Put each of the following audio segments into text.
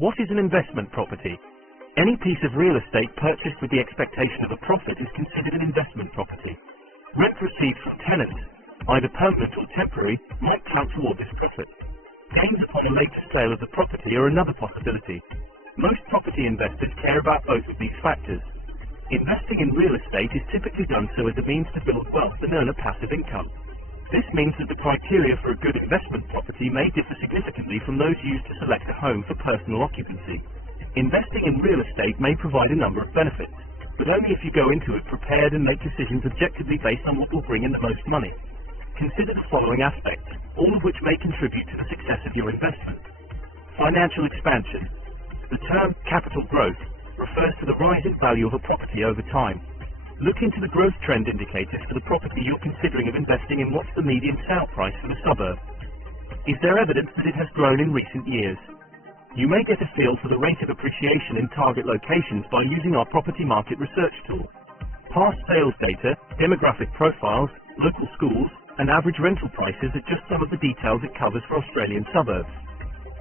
What is an investment property? Any piece of real estate purchased with the expectation of a profit is considered an investment property. Rent received from tenants, either permanent or temporary, might count toward this profit. Gains upon a later sale of the property are another possibility. Most property investors care about both of these factors. Investing in real estate is typically done so as a means to build wealth and earn a passive income. This means that the criteria for a good investment property may differ significantly from those used to select a home for personal occupancy. Investing in real estate may provide a number of benefits, but only if you go into it prepared and make decisions objectively based on what will bring in the most money. Consider the following aspects, all of which may contribute to the success of your investment. Financial expansion. The term capital growth refers to the rise in value of a property over time. Look into the growth trend indicators for the property you're considering of investing in. What's the median sale price for the suburb? Is there evidence that it has grown in recent years? You may get a feel for the rate of appreciation in target locations by using our property market research tool. Past sales data, demographic profiles, local schools, and average rental prices are just some of the details it covers for Australian suburbs.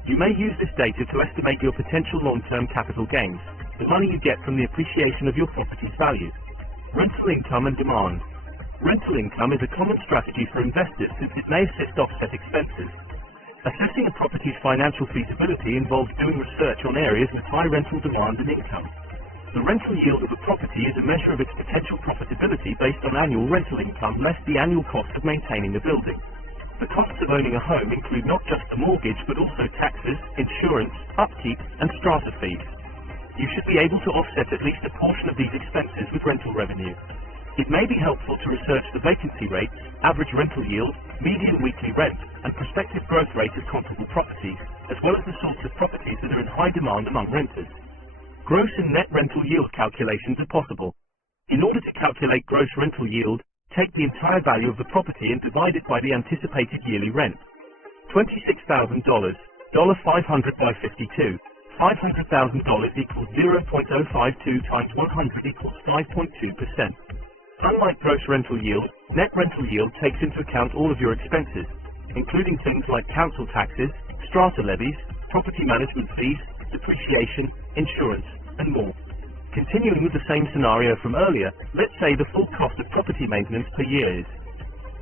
You may use this data to estimate your potential long-term capital gains, the money you get from the appreciation of your property's value. Rental income and demand. Rental income is a common strategy for investors since it may assist offset expenses. Assessing a property's financial feasibility involves doing research on areas with high rental demand and income. The rental yield of a property is a measure of its potential profitability based on annual rental income less the annual cost of maintaining the building. The costs of owning a home include not just the mortgage but also taxes, insurance, upkeep, and strata fees. You should be able to offset at least a portion of these expenses with rental revenue. It may be helpful to research the vacancy rate, average rental yield, median weekly rent, and prospective growth rate of comparable properties, as well as the sorts of properties that are in high demand among renters. Gross and net rental yield calculations are possible. In order to calculate gross rental yield, take the entire value of the property and divide it by the anticipated yearly rent. $26,000, $500 by 52. $500,000 equals 0.052 times 100 equals 5.2%. Unlike gross rental yield, net rental yield takes into account all of your expenses, including things like council taxes, strata levies, property management fees, depreciation, insurance, and more. Continuing with the same scenario from earlier, let's say the full cost of property maintenance per year is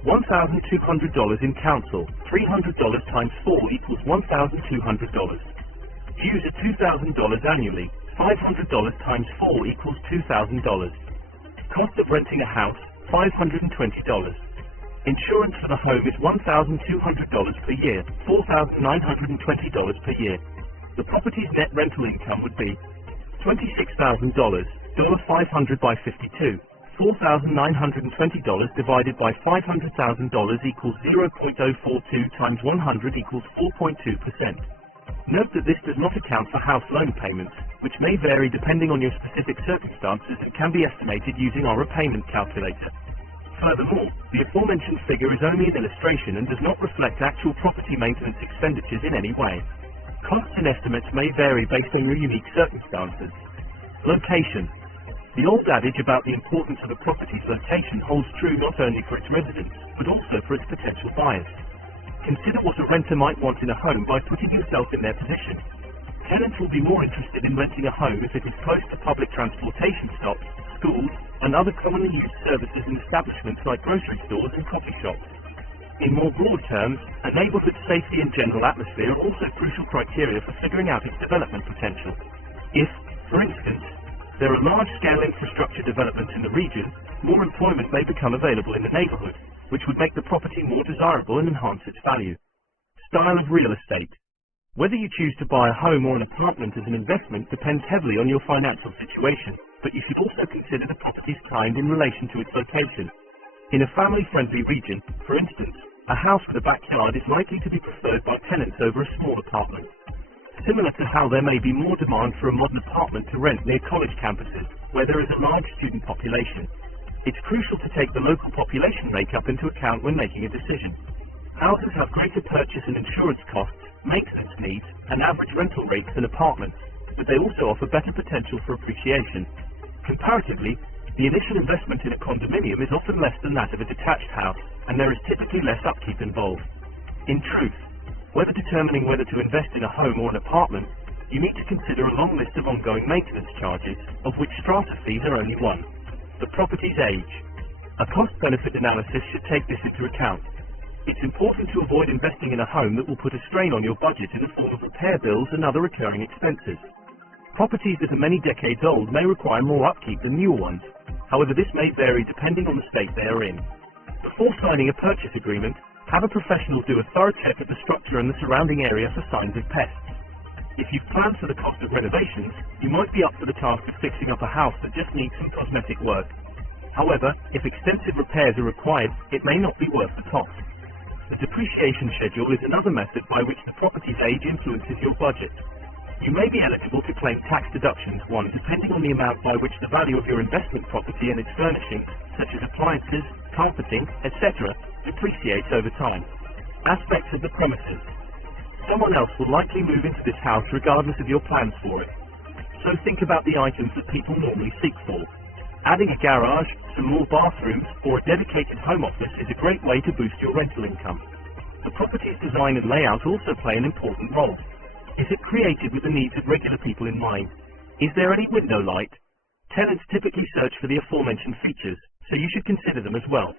$1,200 in council. $300 times 4 equals $1,200. Use a $2,000 annually. $500 times 4 equals $2,000. Cost of renting a house, $520. Insurance for the home is $1,200 per year, $4,920 per year. The property's net rental income would be $26,000, $500 by 52. $4,920 divided by $500,000 equals 0.042 times 100 equals 4.2%. Note that this does not account for house loan payments, which may vary depending on your specific circumstances and can be estimated using our repayment calculator. Furthermore, the aforementioned figure is only an illustration and does not reflect actual property maintenance expenditures in any way. Costs and estimates may vary based on your unique circumstances. Location. The old adage about the importance of a property's location holds true not only for its residents, but also for its potential buyers. Consider what a renter might want in a home by putting yourself in their position. Tenants will be more interested in renting a home if it is close to public transportation stops, schools, and other commonly used services and establishments like grocery stores and coffee shops. In more broad terms, a neighbourhood's safety and general atmosphere are also crucial criteria for figuring out its development potential. If, for instance, there are large-scale infrastructure developments in the region, more employment may become available in the neighbourhood, which would make the property more desirable and enhance its value. Style of real estate. Whether you choose to buy a home or an apartment as an investment depends heavily on your financial situation, but you should also consider the property's kind in relation to its location. In a family-friendly region, for instance, a house with a backyard is likely to be preferred by tenants over a small apartment. Similar to how there may be more demand for a modern apartment to rent near college campuses, where there is a large student population. It's crucial to take the local population makeup into account when making a decision. Houses have greater purchase and insurance costs, maintenance needs, and average rental rates than apartments, but they also offer better potential for appreciation. Comparatively, the initial investment in a condominium is often less than that of a detached house, and there is typically less upkeep involved. In truth, whether determining whether to invest in a home or an apartment, you need to consider a long list of ongoing maintenance charges, of which strata fees are only one. The property's age. A cost-benefit analysis should take this into account. It's important to avoid investing in a home that will put a strain on your budget in the form of repair bills and other recurring expenses. Properties that are many decades old may require more upkeep than newer ones. However, this may vary depending on the state they are in. Before signing a purchase agreement, have a professional do a thorough check of the structure and the surrounding area for signs of pests. If you've planned for the cost of renovations, you might be up for the task of fixing up a house that just needs some cosmetic work. However, if extensive repairs are required, it may not be worth the cost. The depreciation schedule is another method by which the property's age influences your budget. You may be eligible to claim tax deductions, depending on the amount by which the value of your investment property and its furnishings, such as appliances, carpeting, etc., depreciates over time. Aspects of the premises. Someone else will likely move into this house regardless of your plans for it. So think about the items that people normally seek for. Adding a garage, some more bathrooms, or a dedicated home office is a great way to boost your rental income. The property's design and layout also play an important role. Is it created with the needs of regular people in mind? Is there any window light? Tenants typically search for the aforementioned features, so you should consider them as well.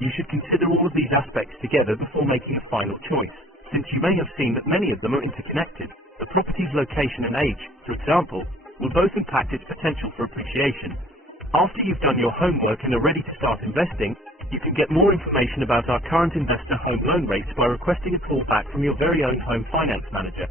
You should consider all of these aspects together before making a final choice, since you may have seen that many of them are interconnected. The property's location and age, for example, will both impact its potential for appreciation. After you've done your homework and are ready to start investing, you can get more information about our current investor home loan rates by requesting a call back from your very own home finance manager.